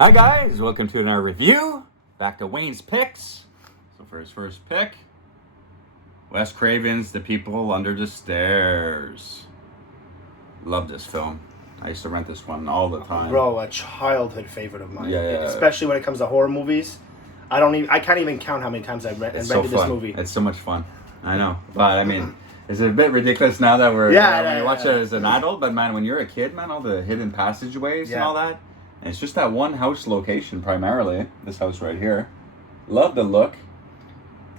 Hi guys, welcome to another review. Back to Wayne's picks. So for his first pick, Wes Cravens, The People Under the Stairs. Love this film. I used to rent this one all the time. Bro, a childhood favorite of mine. Yeah. Especially when it comes to horror movies. I can't even count how many times I've rented this movie. It's so much fun. I know. But I mean, it's a bit ridiculous now that we're when you watch it as an adult, but man, when you're a kid, man, all the hidden passageways and all that. And it's just that one house location primarily. This house right here. Love the look.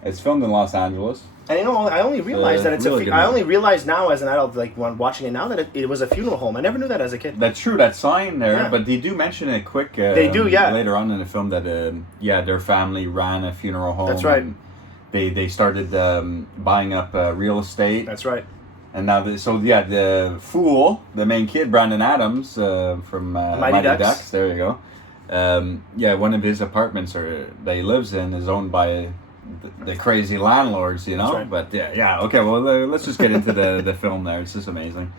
It's filmed in Los Angeles. And I only realized that it's really I only realized now as an adult, like when watching it now, that it was a funeral home. I never knew that as a kid. That's true. That sign there, but they do mention it quick. They do, yeah. Later on in the film that their family ran a funeral home. That's right. And they started buying up real estate. That's right. And now, the fool, the main kid, Brandon Adams from Mighty Ducks. There you go. One of his apartments that he lives in is owned by the crazy landlords, you know. Right. But okay. Well, let's just get into the film there. It's just amazing.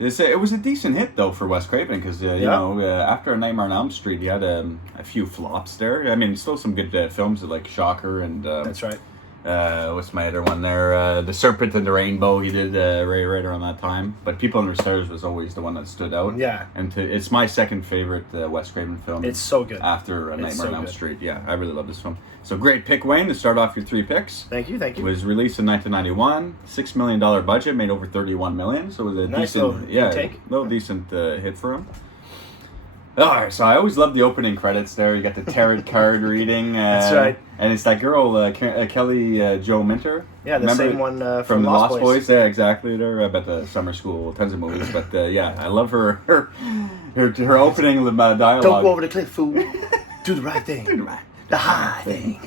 It was a decent hit though for Wes Craven because you know after A Nightmare on Elm Street he had a few flops there. I mean, still some good films like Shocker and that's right. What's my other one there? The Serpent and the Rainbow. He did right around that time. But People Under the Stairs was always the one that stood out. Yeah. And it's my second favorite Wes Craven film. It's so good. After A Nightmare on Elm Street. Yeah, I really love this film. So great pick, Wayne, to start off your three picks. Thank you. It was released in 1991. $6 million budget, made over $31 million. So it was a decent decent hit for him. All right, so I always love the opening credits there. You got the tarot card reading. That's right. And it's that girl, Kelly Jo Minter. Yeah, the same one from the Lost Boys. Yeah, exactly. There about the summer school, tons of movies. But I love her opening dialogue. Don't go over the cliff, fool. Do the right thing. Do the high thing.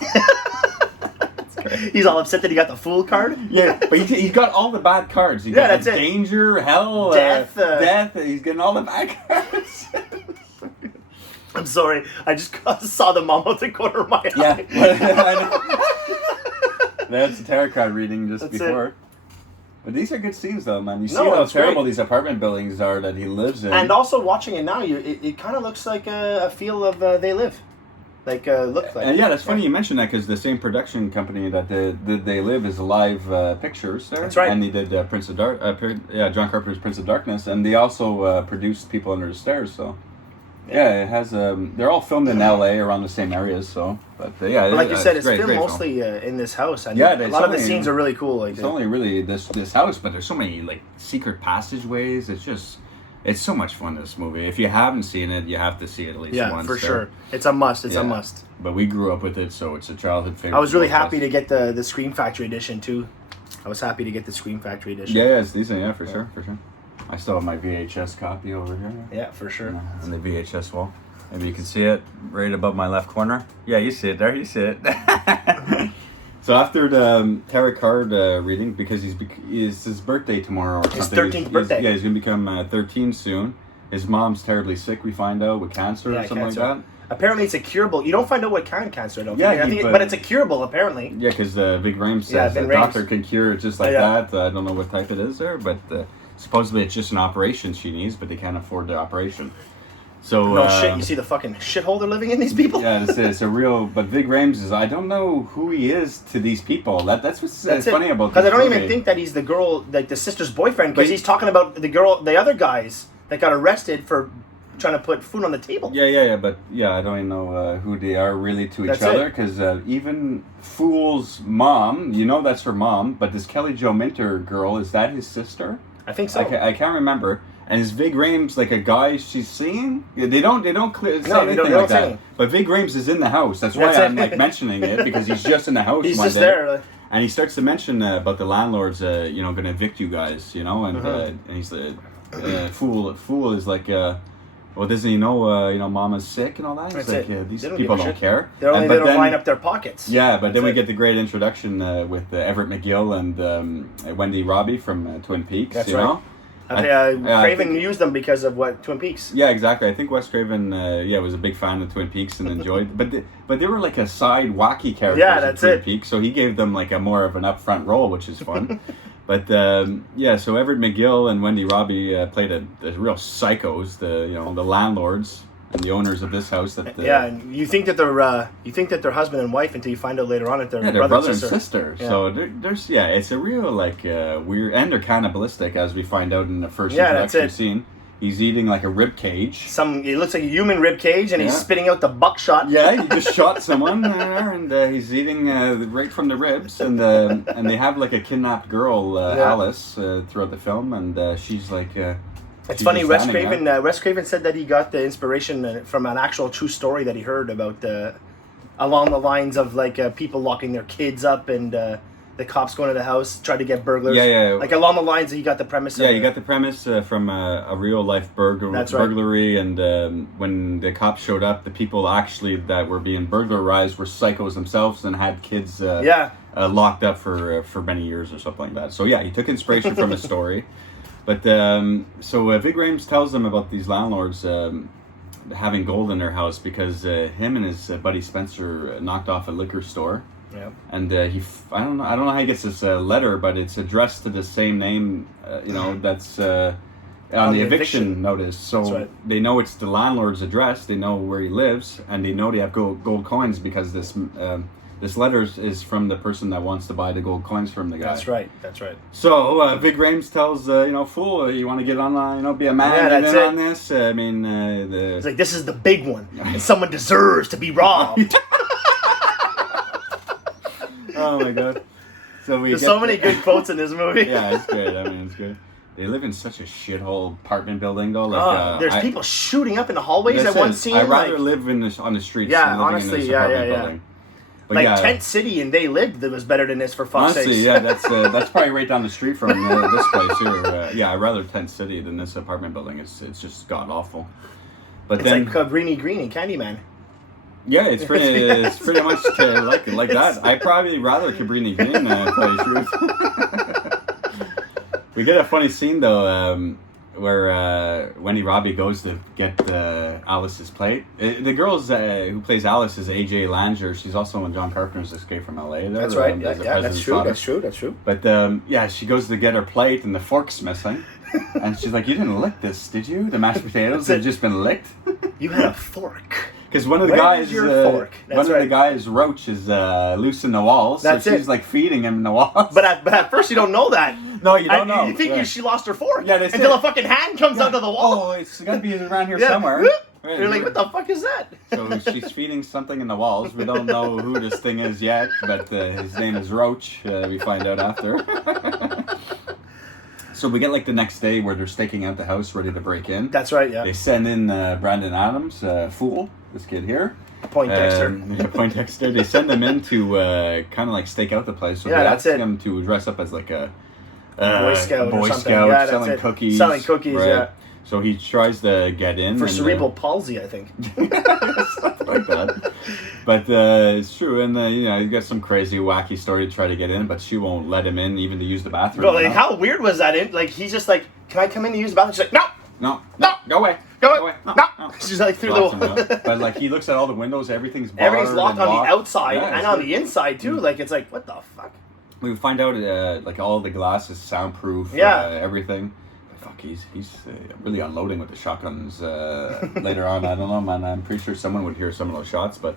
He's all upset that he got the fool card. Yeah, but he's got all the bad cards. He got that's it. Danger, hell, death. He's getting all the bad cards. I'm sorry, I just saw the mom out the corner of my eye. Yeah. That's the tarot card reading just before. But these are good scenes, though, man. You see how terrible these apartment buildings are that he lives in. And also watching it now, it kind of looks like a feel of They Live. Look like. That's funny you mentioned that because the same production company that They Live is Live Pictures there. That's right. And they did Prince of John Carpenter's Prince of Darkness, and they also produced People Under the Stairs. So, it has. They're all filmed in L.A. around the same areas. So, but like you said, it's filmed mostly in this house. And a lot of the scenes are really cool. It's only really this house, but there's so many like secret passageways. It's so much fun, this movie. If you haven't seen it, you have to see it at least once. Yeah, for sure. It's a must. It's a must. But we grew up with it, so it's a childhood favorite. I was really happy to get the Scream Factory edition, too. I was happy to get the Scream Factory edition. Yeah, it's decent. Yeah, for sure. I still have my VHS copy over here. Yeah, for sure. On the VHS wall. Maybe you can see it right above my left corner. Yeah, you see it there. You see it. So after the tarot card reading, because it's his birthday tomorrow or something. His 13th birthday. He's going to become 13 soon. His mom's terribly sick, we find out, with cancer or something like that. Apparently it's a curable. You don't find out what kind of cancer, I don't think. But it's a curable, apparently. Yeah, because Big Rames says the doctor can cure it just like that. I don't know what type it is there, but supposedly it's just an operation she needs, but they can't afford the operation. So, no shit, you see the fucking shithole they're living in, these people? Yeah, it's a real... But Big Rames is... I don't know who he is to these people. That's what's funny about this. Because I don't even think that he's the girl, like the sister's boyfriend, because he's talking about the other guys that got arrested for trying to put food on the table. Yeah, but I don't even know who they are really to each other, because even Fool's mom, that's her mom, but this Kelly Jo Minter girl, is that his sister? I think so. I can't remember. And is Vig Rhames like a guy she's seeing? They don't say anything like that. But Vig Rhames is in the house. That's why I'm like mentioning it, because he's just in the house. He's just there. And he starts to mention about the landlords, going to evict you guys, and he's the fool is like, well, doesn't he know, Mama's sick and all that? It's like, these people don't care. They don't line up their pockets. Yeah, but then we get the great introduction with Everett McGill and Wendy Robbie from Twin Peaks. That's right. Craven used them because of Twin Peaks. Yeah, exactly. I think Wes Craven, was a big fan of Twin Peaks and enjoyed. But they were like a side wacky character in Twin Peaks, so he gave them like a more of an upfront role, which is fun. But so Everett McGill and Wendy Robbie played the real psychos, the landlords. the owners of this house. That and you think that they're husband and wife until you find out later on that they're brother and sister. Yeah. So there's it's a real like weird, and they're cannibalistic, as we find out in the first introductory scene. He's eating like a rib cage. It looks like a human rib cage, and he's spitting out the buckshot. Yeah, he just shot someone there, and he's eating right from the ribs. And they have like a kidnapped girl, Alice, throughout the film, and she's like. It's funny. Wes Craven said that he got the inspiration from an actual true story that he heard about along the lines of like people locking their kids up and. The cops going to the house, try to get burglars. Yeah. Like along the lines that he got the premise. Yeah, you got the premise from a real life burglary, and when the cops showed up, the people actually that were being burglarized were psychos themselves and had kids locked up for many years or something like that. So yeah, he took inspiration from his story. But so Vig Rhames tells them about these landlords having gold in their house because him and his buddy Spencer knocked off a liquor store. Yeah. And I don't know how he gets this letter, but it's addressed to the same name, that's on the eviction notice. So they know it's the landlord's address. They know where he lives, and they know they have gold coins because this letter is from the person that wants to buy the gold coins from the guy. That's right. So Vig Rhames tells fool, you want to get on, be a man, get in on this. I mean, it's like this is the big one, and someone deserves to be robbed. Oh my god! So there's so many good quotes in this movie. Yeah, it's good. I mean, it's good. They live in such a shithole apartment building, though. Like, there's people shooting up in the hallways at one scene. I'd rather live on the streets. Yeah, than honestly, in this apartment building. But like Tent City and They Lived that was better than this, for fuck's sake. Honestly, yeah, that's probably right down the street from this place here. I'd rather Tent City than this apartment building. It's just god awful. But it's like Cabrini Green and Candyman. Yeah, it's pretty much like that. I'd probably rather Cabrini Green tell you the truth. We get a funny scene though, where Wendy Robbie goes to get Alice's plate. The girl who plays Alice is AJ Langer. She's also in John Carpenter's Escape from LA. That's right. That's true. But she goes to get her plate and the fork's missing. And she's like, "You didn't lick this, did you? The mashed potatoes have just been licked." You had a fork. Because one of the guys, Roach, is loose in the walls. She's like feeding him in the walls. But at first you don't know that. No, you don't know. You think she lost her fork. Yeah, until a fucking hand comes out of the wall. Oh, it's got to be around here somewhere. Right, you're like, what the fuck is that? So she's feeding something in the walls. We don't know who this thing is yet, but his name is Roach. We find out after. So we get like the next day where they're staking out the house, ready to break in. That's right, yeah. They send in Brandon Adams, Fool, this kid here. Poindexter. They send him in to kind of like stake out the place. So they ask him to dress up as like a Boy Scout or something. Selling cookies. Selling cookies, right. Yeah. So he tries to get in. For cerebral palsy, I think. Something like that. But it's true. And, he's got some crazy, wacky story to try to get in, but she won't let him in even to use the bathroom. Bro, like, how weird was that? Like, he's just like, "Can I come in to use the bathroom?" She's like, No, go away. No. She's like through the... But, like, he looks at all the windows, everything's barred. Everything's locked on the outside and on the inside, too. Like, it's like, what the fuck? We find out, like, all the glass is soundproof. Everything. Fuck, he's really unloading with the shotguns later on. I don't know, man. I'm pretty sure someone would hear some of those shots, but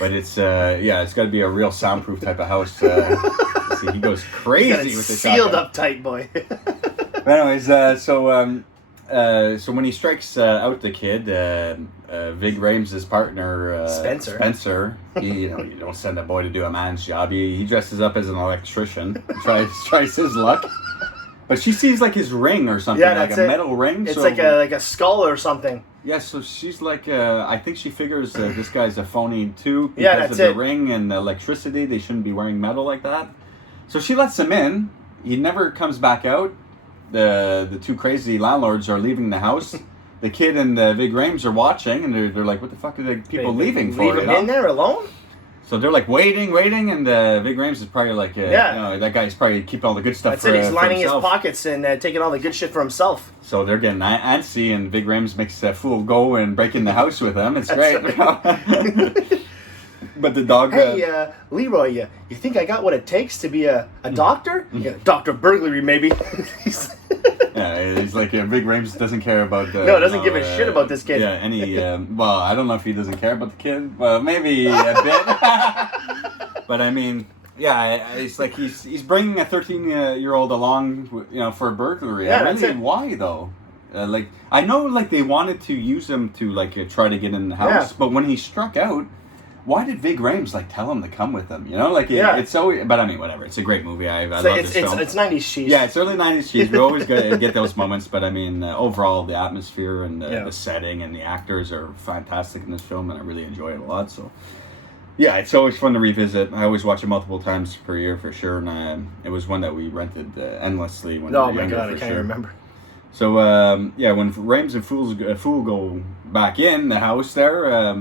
it's it's got to be a real soundproof type of house. See, he goes crazy with the sealed up tight, boy. But anyways, so when he strikes out the kid, Vig Rhames' partner Spencer, you don't send a boy to do a man's job. He dresses up as an electrician, tries his luck. But she sees like his ring or something, like a metal ring. It's like a skull or something. Yeah, so she's like, I think she figures this guy's a phony too because of the ring and the electricity. They shouldn't be wearing metal like that. So she lets him in. He never comes back out. The two crazy landlords are leaving the house. The kid and Vig Rhames are watching, and they're like, "What the fuck are the people leaving for?" Leave him in there alone? So they're like waiting, and Vig Rhames is probably like, that guy's probably keeping all the good stuff. That's it. He's lining his pockets and taking all the good shit for himself. So they're getting antsy, and Vig Rhames makes a fool go and break in the house with them. It's great. Right. But the dog. Hey, Leroy, you think I got what it takes to be a doctor? Yeah, Dr. Burglary, maybe. Yeah, he's like, Big Rames doesn't care about the... No, doesn't give a shit about this kid. Yeah, well, I don't know if he doesn't care about the kid. Well, maybe a bit. But I mean, yeah, it's like he's bringing a 13-year-old along, for a burglary. Yeah, really, that's it. why, though? I know, they wanted to use him to, try to get in the house, but when he struck out, why did Vig Rhames tell him to come with him? It's so. But I mean, whatever. It's a great movie. I love this film. It's 90s cheese. Yeah, it's early 90s cheese. We always get those moments. But I mean, overall, the atmosphere and the setting and the actors are fantastic in this film, and I really enjoy it a lot. So, yeah, it's always fun to revisit. I always watch it multiple times per year for sure, and it was one that we rented endlessly when we were younger. Oh my god, I can't remember. So when Rhames and Fool go back in the house there.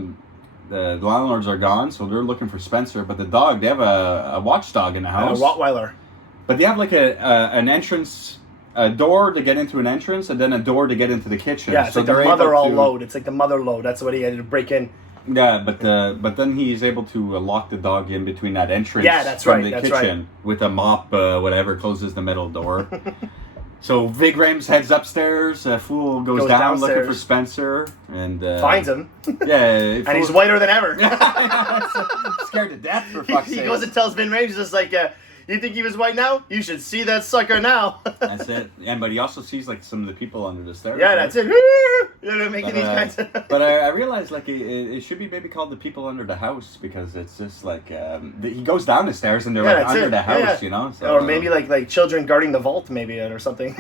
The landlords are gone, so they're looking for Spencer. But the dog, they have a watchdog in the house. A Rottweiler. But they have an entrance, a door to get into an entrance, and then a door to get into the kitchen. Yeah, it's so like the mother load. It's like the mother load. That's what he had to break in. Yeah, but then he's able to lock the dog in between that entrance from the kitchen with a mop, whatever, closes the middle door. So Vig Rhames heads upstairs. Fool goes down downstairs. looking for Spencer and finds him. Yeah, and he's whiter than ever. Scared to death for fuck's sake. He goes and tells Vig Rhames, he's just like, you think he was white now? You should see that sucker now. That's it. But he also sees some of the people under the stairs. Yeah, that's it. Making these kinds of... But I realized it should be maybe called the people under the house because it's just he goes down the stairs and they're under the house, So, or maybe like children guarding the vault, maybe or something.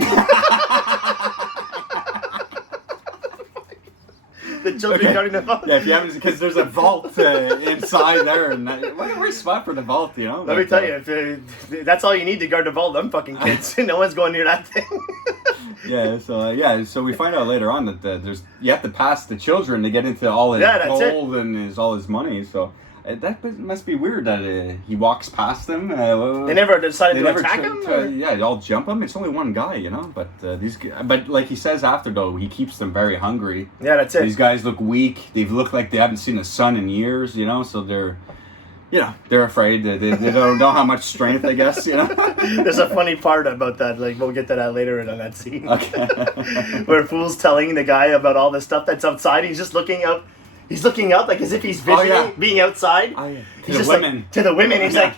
The children guarding the vault. Yeah, if you haven't, because there's a vault inside there, and where's spot for the vault, Let me tell you, that's all you need to guard the vault. Them fucking kids, no one's going near that thing. So we find out later on that you have to pass the children to get into all his gold and all his money. So that must be weird that he walks past them. They never decided to attack him. I'll jump him. It's only one guy, But but like he says after though, he keeps them very hungry. Yeah, that's it. These guys look weak. They look like they haven't seen the sun in years, So they're. They're afraid. They don't know how much strength, I guess, There's a funny part about that. We'll get to that later in that scene. Okay. Where Fool's telling the guy about all the stuff that's outside. He's just looking out. He's looking out as if he's visioning being outside. Oh, yeah. To the women. He's like,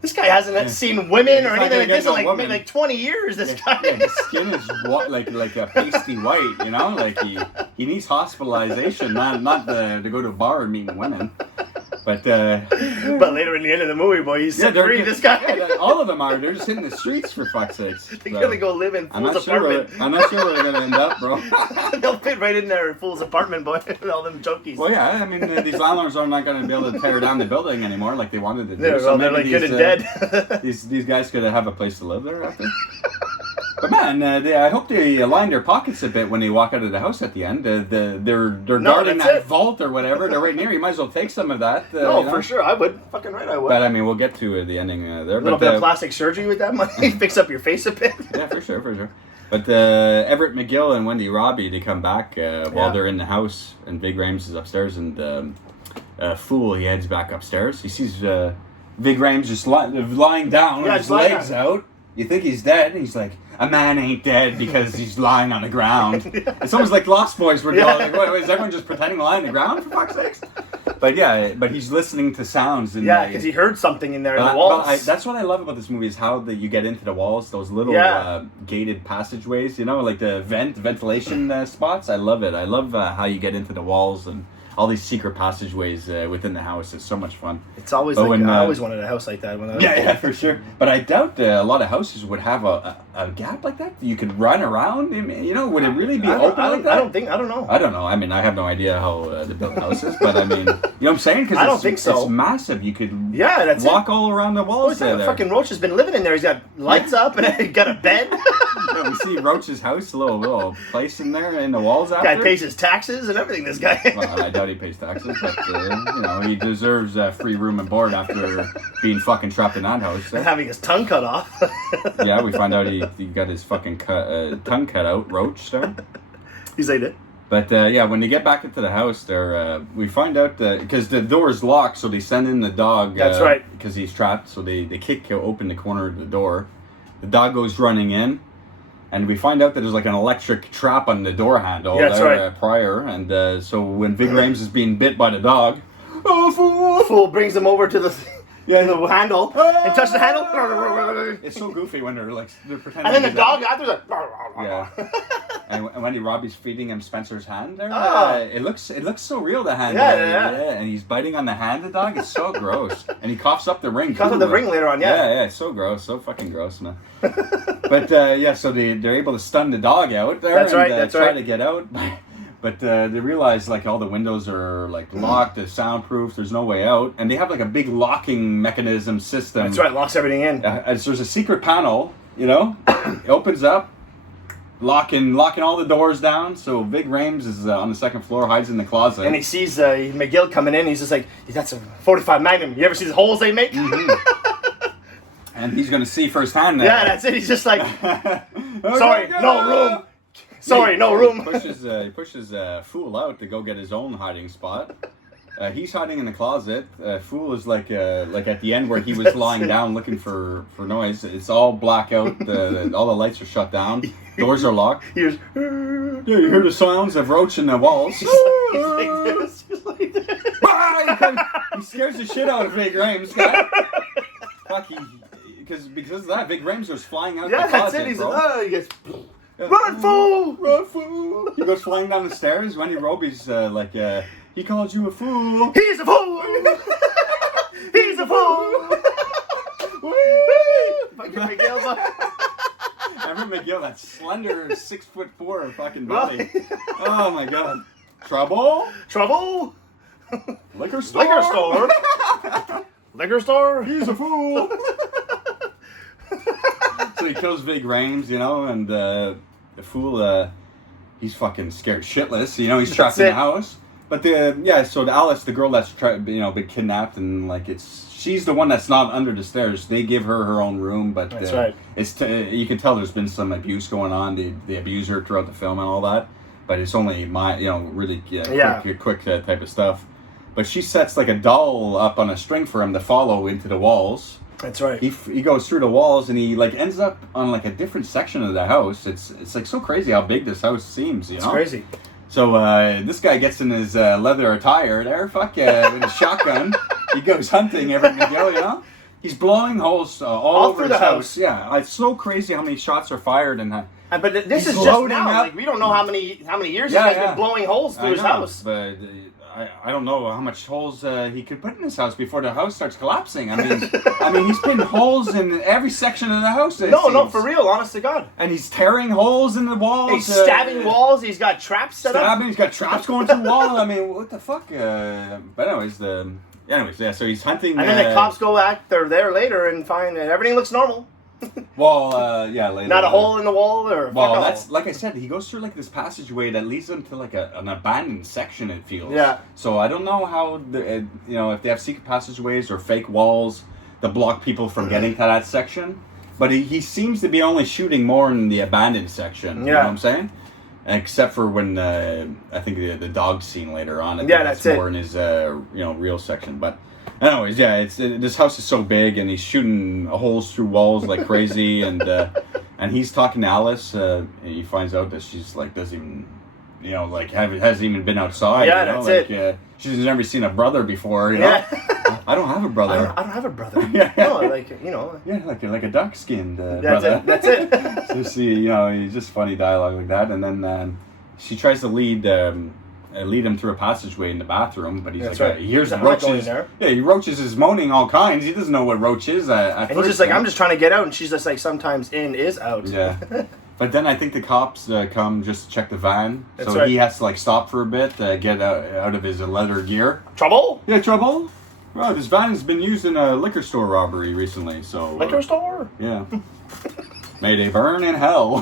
this guy hasn't seen women or anything like this in like 20 years. This guy. Yeah, his skin is like a pasty white. He needs hospitalization, not to go to a bar and meet women. But later in the end of the movie, boy, he's set free. This guy. Yeah, all of them are. They're just hitting the streets for fuck's sakes. They're gonna go live in Fool's apartment. I'm not sure where they're gonna end up, bro. They'll fit right in there in Fool's apartment, boy, with all them junkies. Well, yeah, I mean, these landlords are not gonna be able to tear down the building anymore like they wanted to do. They're like good and dead. These guys could have a place to live there after. But man, I hope they line their pockets a bit when they walk out of the house at the end. They're guarding that vault or whatever. They're right near. You might as well take some of that. For sure. I would. Fucking right, I would. But I mean, we'll get to the ending there. A little bit of plastic surgery with that money. Fix up your face a bit. Yeah, for sure. But Everett McGill and Wendy Robbie, they come back while they're in the house, and Vig Rhames is upstairs, and Fool, he heads back upstairs. He sees Vig Rhames just lying down with his legs out. You think he's dead, and he's like, a man ain't dead because he's lying on the ground. It's almost like Lost Boys were going, wait, is everyone just pretending to lie on the ground, for fuck's sakes? But he's listening to sounds. Because he heard something in there in the walls. That's what I love about this movie is how you get into the walls, those little gated passageways, like the ventilation spots. I love it. I love how you get into the walls and all these secret passageways within the house. It's so much fun. It's always I always wanted a house like that. When I was yeah, for sure. But I doubt a lot of houses would have a gap like that. You could run around. Would it really be open like that? I don't know. I don't know. I mean, I have no idea how they build houses, but I mean, you know what I'm saying? Because I don't think so. It's massive. You could that's walk all around the walls. Fucking Roach has been living in there. He's got lights up and he's got a bed. Yeah, we see Roach's house, a little place in there in the walls after. Guy pays his taxes and everything, this guy. Well, I doubt he pays taxes, but, he deserves free room and board after being fucking trapped in that house. And having his tongue cut off. Yeah, we find out he got his fucking tongue cut out, Roach there. He's like it. But, when they get back into the house there, we find out that, because the door is locked, so they send in the dog. That's right. Because he's trapped, so they kick open the corner of the door. The dog goes running in. And we find out that there's like an electric trap on the door handle prior. And so when Vig Rhames is being bit by the dog, Fool brings him over to the handle and touch the handle. It's so goofy when they're pretending. And then the dog after like. Yeah. And Wendy Robbie's feeding him Spencer's hand there. It looks so real, the hand. Yeah. And he's biting on the hand, the dog. It's so gross. And he coughs up the ring. He coughs up the ring later on, Yeah, it's so gross. So fucking gross, man. But, so they're able to stun the dog out there. That's right. Try to get out. But they realize, like, all the windows are, like, locked, they're soundproof, there's no way out. And they have, like, a big locking mechanism system. That's right, locks everything in. So there's a secret panel, you know? It opens up, locking all the doors down. So Vig Rhames is on the second floor, hides in the closet. And he sees McGill coming in, he's just like, that's a 45 Magnum. You ever see the holes they make? Mm-hmm. And he's going to see firsthand now. Yeah, that's it. He's just like, sorry, no room. Sorry, no room. He pushes Fool out to go get his own hiding spot. He's hiding in the closet. Fool is like at the end where he was lying down looking for noise. It's all blackout. All the lights are shut down. Doors are locked. You hear the sounds of Roach in the walls. He's like this. He scares the shit out of Vig Rhames. Fuck, because of that, Vig Rhames was flying out the closet. Yeah, that's it. He's like, he gets... Run, fool! Run, fool! He goes flying down the stairs. Wendy Robbie's he called you a fool. He's a fool! He's a fool! Remember McGill, that slender 6'4" fucking body. Oh my god. Trouble? Trouble? Liquor store? Liquor store? Liquor store? He's a fool! So he kills Vig Rhames, you know, and the Fool, he's fucking scared shitless, you know, he's trapped in the house. But so Alice, the girl that's been kidnapped, and like she's the one that's not under the stairs. They give her her own room, but that's right. You can tell there's been some abuse going on. They abuse her throughout the film and all that, but it's only really quick type of stuff. But she sets like a doll up on a string for him to follow into the walls. That's right. He goes through the walls and he like ends up on like a different section of the house. It's like so crazy how big this house seems. You know, it's crazy. So this guy gets in his leather attire there, with a shotgun. He goes hunting every McGill, you know. He's blowing holes all over the house. Yeah, it's so crazy how many shots are fired but this is just now. Like we don't know how many years he's been blowing holes through his house. But I don't know how much holes he could put in his house before the house starts collapsing. I mean, he's putting holes in every section of the house. No, for real, honest to God. And he's tearing holes in the walls. He's stabbing walls. He's got traps set up. He's got traps going through the wall. I mean, what the fuck? But anyways, so he's hunting. And then the cops go back. They're there later and find that everything looks normal. Well, later. Not a hole in the wall or. Well, that's like I said. He goes through like this passageway that leads him to like an abandoned section. It feels. Yeah. So I don't know how if they have secret passageways or fake walls that block people from getting to that section. But he seems to be only shooting more in the abandoned section. You know what I'm saying? Except for when I think the dog scene later on. That's more in his real section, but. Anyways, this house is so big, and he's shooting holes through walls like crazy, and he's talking to Alice. He finds out that she's like doesn't even, hasn't even been outside. Yeah, that's it. She's never seen a brother before. You know? I don't have a brother. I don't have a brother. No, like a dark skinned brother. That's it. So he's just funny dialogue like that, and then she tries to lead him through a passageway in the bathroom, but he's he hears the roaches. Yeah, Roaches is moaning all kinds. He doesn't know what Roach is at first. He's just like, I'm just trying to get out, and she's just like, sometimes in is out. Yeah. But then I think the cops come just to check the van. He has to like stop for a bit, get out of his leather gear. Trouble? Yeah, trouble. Well, this van has been used in a liquor store robbery recently, so... Liquor store? Yeah. May they burn in hell.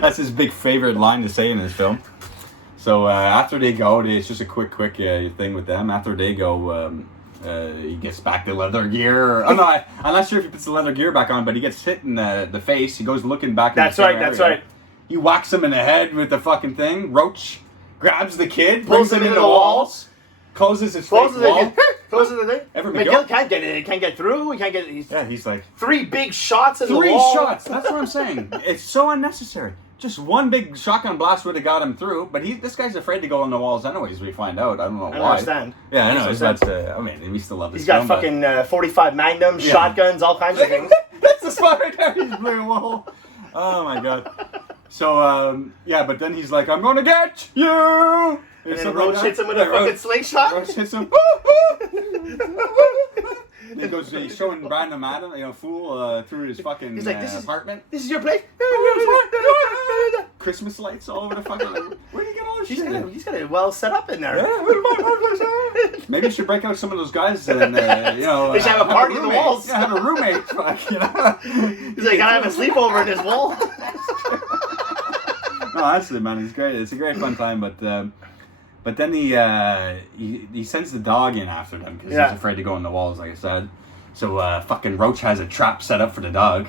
That's his big favorite line to say in his film. So after they go, it's just a quick thing with them. After they go, he gets back the leather gear. Oh no, I'm not sure if he puts the leather gear back on, but he gets hit in the face. He goes looking back. That's right. He whacks him in the head with the fucking thing. Roach grabs the kid, pulls him into the walls, closes his face wall. Closes the thing. Every McGill can't get it. Can't get through. He can't get. He's like 3 big shots in the wall. 3 shots. That's what I'm saying. It's so unnecessary. Just one big shotgun blast would have got him through, but this guy's afraid to go on the walls anyways. We find out. I don't know why. I understand. Yeah, I know. That's. I mean, we still love this. He's got fucking 45 Magnum, shotguns, all kinds of things. That's the spot right there. He's blew a wall. Oh my god. So but then he's like, "I'm gonna get you." And then Roach hits him with a fucking slingshot. Roach hits him. He goes, he's showing Brandon Adam, fool, through his fucking he's like, apartment. This is your place? Christmas lights all over the fucking... Where do you get all this shit? He's got it well set up in there. Yeah, maybe you should break out some of those guys and, they should have a party in the walls. Yeah, have a roommate. He's like, gotta have a sleepover in his wall. No, honestly, man, it's great. It's a great fun time, but then he sends the dog in after them because he's afraid to go in the walls, like I said. So fucking Roach has a trap set up for the dog.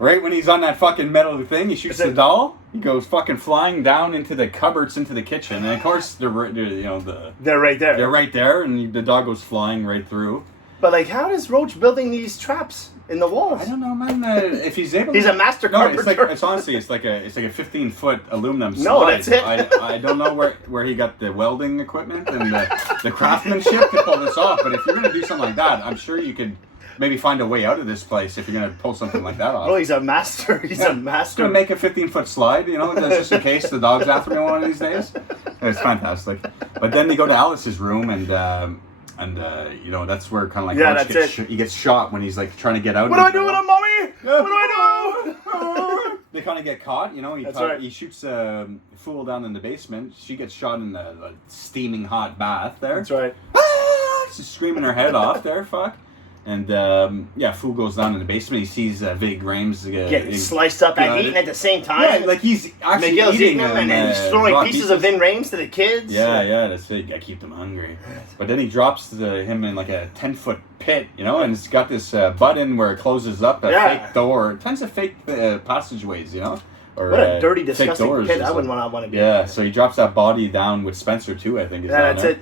Right when he's on that fucking metal thing, he shoots the doll. He goes fucking flying down into the cupboards into the kitchen, and of course they're right there. They're right there, and the dog goes flying right through. But like, how is Roach building these traps in the walls? I don't know, man. If he's able, he's a master carpenter. It's honestly, it's like a 15-foot aluminum slide. No, that's it. I don't know where he got the welding equipment and the craftsmanship to pull this off. But if you're gonna do something like that, I'm sure you could maybe find a way out of this place if you're gonna pull something like that off. Oh, he's a master. He's a master. Gonna make a 15-foot slide, just in case the dog's after me one of these days. It's fantastic. But then they go to Alice's room and that's where kind of like he gets shot when he's like trying to get out. What do I do with him, mommy? What do I do? They kind of get caught, He shoots a fool down in the basement. She gets shot in the steaming hot bath there. That's right. She's screaming her head off there, fuck. And fool goes down in the basement. He sees Vig Rhames getting sliced up and eaten at the same time. Yeah, like he's actually McGill's eating him, and then he's throwing pieces of Vin Rhames to the kids. Yeah, that's it. Gotta keep them hungry. But then he drops him in like a 10-foot pit, and it's got this button where it closes up a fake door. Tons of fake passageways, Or, what a dirty, disgusting pit. I wouldn't want to be. Yeah, so he drops that body down with Spencer too, I think. That's it.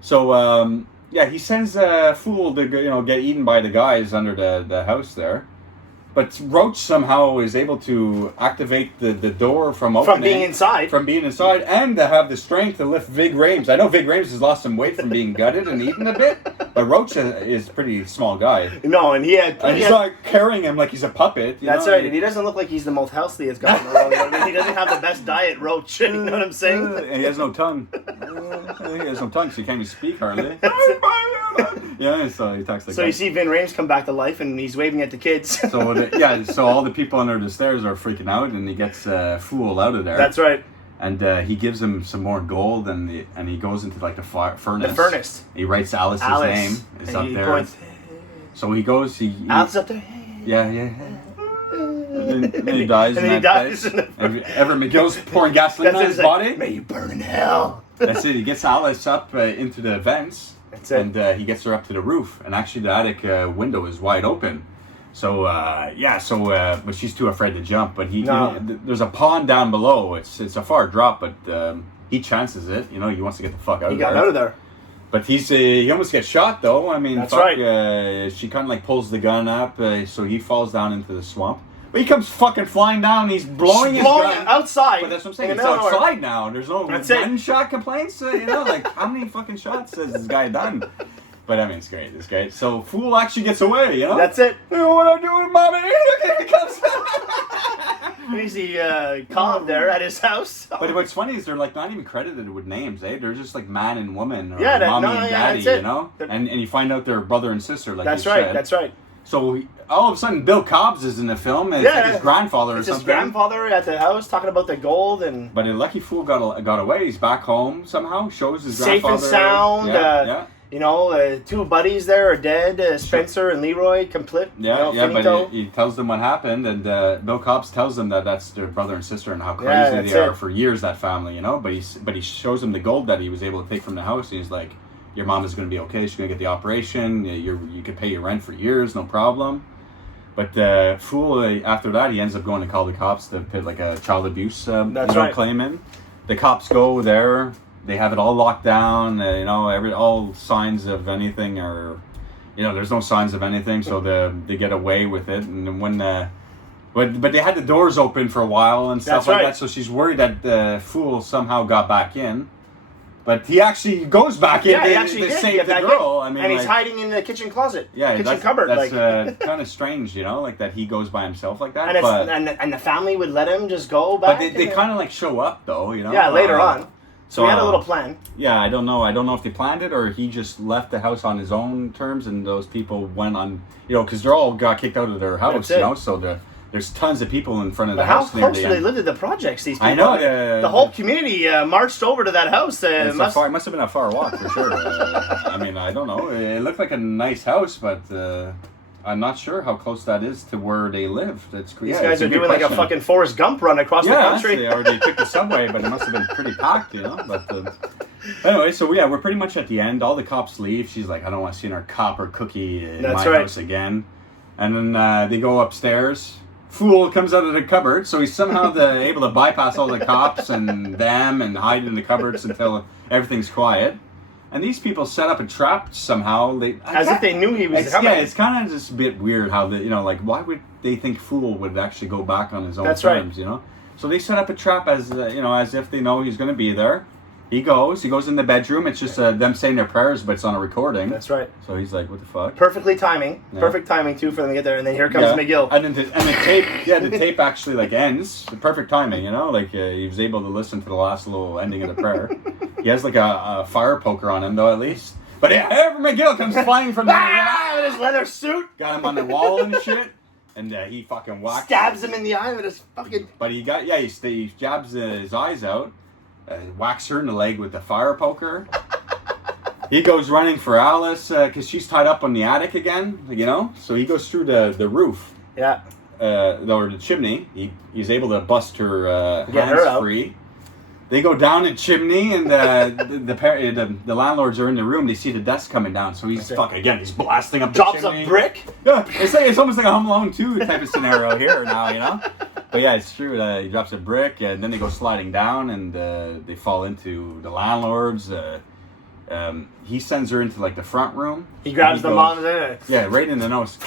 So, he sends Fool to get eaten by the guys under the house there. But Roach somehow is able to activate the door from opening. From being inside. And to have the strength to lift Vig Rhames. I know Vig Rhames has lost some weight from being gutted and eaten a bit. But Roach is a pretty small guy. No, and he's not carrying him like he's a puppet. That's right. And he doesn't look like he's the most healthiest guy in the world. He doesn't have the best diet, Roach. You know what I'm saying? And he has no tongue. He has no tongue, so he can't even speak hardly. Yeah, so he talks like So that. you see Vin Rhames come back to life, and he's waving at the kids. So all the people under the stairs are freaking out, and he gets Fool out of there. That's right. And he gives him some more gold, and he goes into like the furnace. The furnace. He writes Alice's name. It's up there. Points, so he goes. Alice up there. Yeah. And then he dies. And he dies. And Everett McGill's pouring gasoline on his body. May you burn in hell. That's it. He gets Alice up into the vents. That's it. And he gets her up to the roof, and actually the attic window is wide open. So but she's too afraid to jump. But there's a pond down below. It's a far drop, but he chances it. He wants to get the fuck out of there. He got out of there. But he almost gets shot though. I mean, that's right. She kind of like pulls the gun up, so he falls down into the swamp. But he comes fucking flying down. He's blowing his gun outside. But that's what I'm saying. It's outside now. There's no gunshot complaints. Like how many fucking shots has this guy done? But I mean, it's great. It's great. So Fool actually gets away. That's it. What I'm doing, mommy? He comes. He's the cop there at his house. But what's funny is they're like not even credited with names. They're just like man and woman or mommy and daddy. And you find out they're brother and sister. Like that's right. Said. That's right. So all of a sudden, Bill Cobbs is in the film. And it's like his grandfather or something. His grandfather at the house talking about the gold and. But a lucky fool got away. He's back home somehow. Shows his safe grandfather. Safe and sound. Yeah. Two buddies there are dead. Spencer and Leroy complete. But he tells them what happened, and Bill Cobbs tells them that that's their brother and sister and how crazy they are for years. That family, But he shows them the gold that he was able to take from the house. And he's like, "Your mom is going to be okay. She's going to get the operation. You can pay your rent for years, no problem." But Fool after that, he ends up going to call the cops to put like a child abuse claim in. The cops go there. they have it all locked down. All signs of anything are, there's no signs of anything, so they get away with it. And when but they had the doors open for a while and stuff like that. So she's worried that the fool somehow got back in. But he actually goes back in to save the girl. I mean, and he's hiding in the kitchen closet. Yeah, kitchen cupboard. That's kind of strange, that he goes by himself like that. And the family would let him just go back. But they kind of show up though, Yeah, later on. So we had a little plan. Yeah, I don't know. I don't know if they planned it or he just left the house on his own terms, and those people went on, because they all got kicked out of their house, So there's tons of people in front of the house. How close do they live to the projects, these people? I know. The whole community marched over to that house. It must have been a far walk for sure. I mean, I don't know. It looked like a nice house, but I'm not sure how close that is to where they live. These guys are doing like a fucking Forrest Gump run across the country. Yeah, or they took the subway, but it must have been pretty packed, But anyway, so we're pretty much at the end. All the cops leave. She's like, I don't want to see another cop or cookie in my house again. And then they go upstairs. Fool comes out of the cupboard, so he's somehow able to bypass all the cops and them and hide in the cupboards until everything's quiet. And these people set up a trap somehow. As if they knew he was coming. Yeah, it's kind of just a bit weird how why would they think Fool would actually go back on his own terms, So they set up a trap as if they know he's going to be there. He goes in the bedroom. It's just them saying their prayers, but it's on a recording. That's right. So he's like, what the fuck? Perfect timing, too, for them to get there. And then here comes McGill. And then the tape actually ends. Perfect timing, he was able to listen to the last little ending of the prayer. He has like a fire poker on him though, at least. But McGill comes flying from with his leather suit. Got him on the wall and shit. And he fucking stabs him in the eye with his fucking. But he jabs his eyes out. Whacks her in the leg with the fire poker. He goes running for Alice because she's tied up on the attic again, So he goes through the roof. Yeah. Or the chimney. He's able to bust her hands free. They go down the chimney, and the landlords are in the room. They see the desk coming down, so he's he's blasting up the chimney. Drops a brick. Yeah, it's almost like a Home Alone 2 type of scenario here now, But yeah, it's true. He drops a brick, and then they go sliding down, and they fall into the landlords. He sends her into like the front room. He grabs the mom there. Yeah, right in the nose.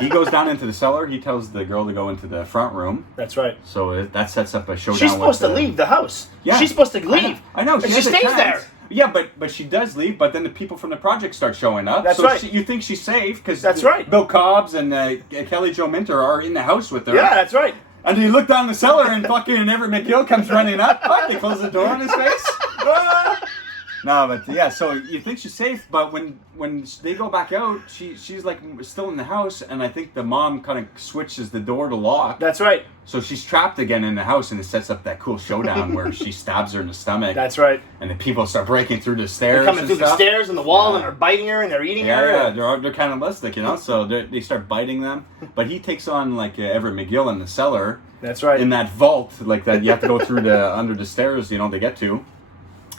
He goes down into the cellar. He tells the girl to go into the front room. That's right. So that sets up a showdown. She's supposed to leave the house. Yeah. She's supposed to leave. I know. She stays there. Yeah, but she does leave. But then the people from the project start showing up. That's right. You think she's safe because that's right. Bill Cobbs and Kelly Jo Minter are in the house with her. Yeah, that's right. And you look down the cellar and fucking Everett McGill comes running up. They close the door on his face. No, but yeah, so you think she's safe, but when they go back out, she's like still in the house, and I think the mom kind of switches the door to lock. That's right. So she's trapped again in the house, and it sets up that cool showdown where she stabs her in the stomach. That's right. And the people start breaking through the stairs. They're coming through the stairs and the wall, and they're biting her, and they're eating her. Yeah, they're cannibalistic, So they start biting them. But he takes on like Everett McGill in the cellar. That's right. In that vault, like that, you have to go through under the stairs, to get to.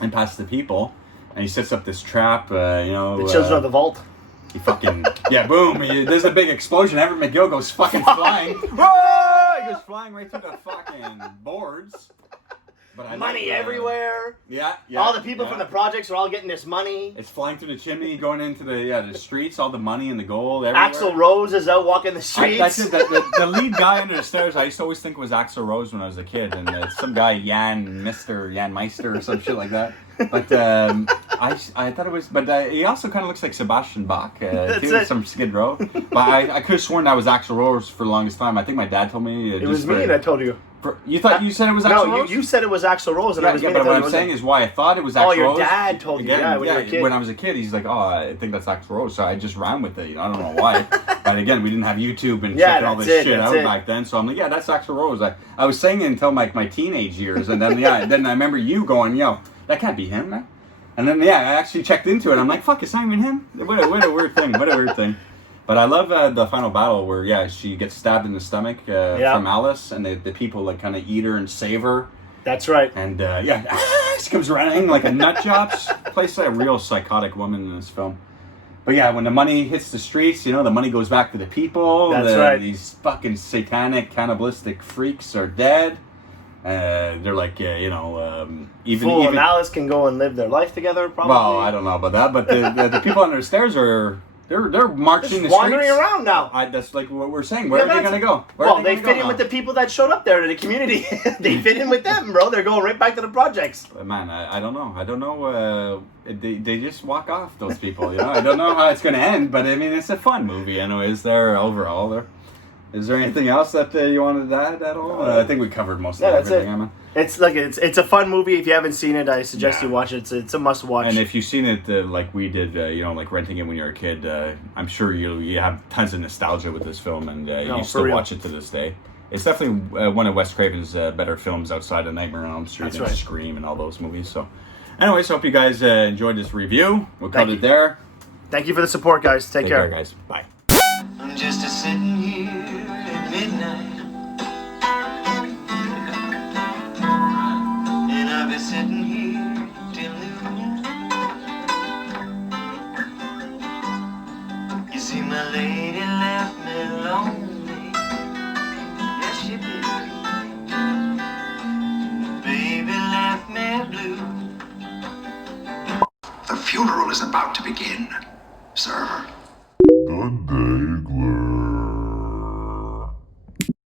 And past the people, and he sets up this trap, The children of the vault. He fucking, boom, there's a big explosion, Everett McGill goes fucking flying. Whoa! He goes flying right through the fucking boards. But money everywhere. Yeah. All the people from the projects are all getting this money. It's flying through the chimney, going into the streets, all the money and the gold everywhere. Axl Rose is out walking the streets. That's it. The lead guy under the stairs, I used to always think was Axl Rose when I was a kid, and some guy Jan Meister or some shit like that. But I thought it was, but he also kind of looks like Sebastian Bach too, some Skid Row. But I could have sworn that was Axl Rose for the longest time. I think my dad told me. It was me that told you. You thought you said it was Axl Rose? No, you said it was Axl Rose, and I was but what I'm saying is why I thought it was Axl Rose. Oh, your dad told you, when you were a kid. When I was a kid, he's like, I think that's Axl Rose, so I just ran with it. I don't know why. But again, we didn't have YouTube and checking all this shit out back then, so I'm like, that's Axl Rose. I was saying it until my teenage years, and then then I remember you going, that can't be him, man. And then I actually checked into it. I'm like, fuck, it's not even him. What a weird thing. But I love the final battle where she gets stabbed in the stomach from Alice, and the people like kind of eat her and save her. That's right. And she comes running like a nut job. Plays a real psychotic woman in this film. But when the money hits the streets, the money goes back to the people. That's right. These fucking satanic cannibalistic freaks are dead. They're like, even Fool even. and Alice can go and live their life together. Probably. Well, I don't know about that, but the people under the stairs are. They're marching the wandering streets. around now. That's like what we're saying. Where are they gonna go? They fit in with the people that showed up there to the community. They fit in with them, bro. They're going right back to the projects. Man, I don't know. I don't know. They just walk off, those people. I don't know how it's gonna end, but I mean, it's a fun movie. Is there overall there? Is there anything else that you wanted to add at all? I think we covered most of everything. Emma. It's a fun movie. If you haven't seen it, I suggest you watch it. It's a must watch. And if you've seen it like we did, like renting it when you were a kid, I'm sure you have tons of nostalgia with this film, and you still watch it to this day. It's definitely one of Wes Craven's better films outside of Nightmare on Elm Street and Scream and all those movies. So, anyways, hope you guys enjoyed this review. We'll cut it there. Thank you for the support, guys. Take care, guys. Bye. I'm just a sitting here at midnight, and I'll be sitting here till noon. You see, my lady left me lonely. Yes, she did. Baby left me blue. The funeral is about to begin, sir.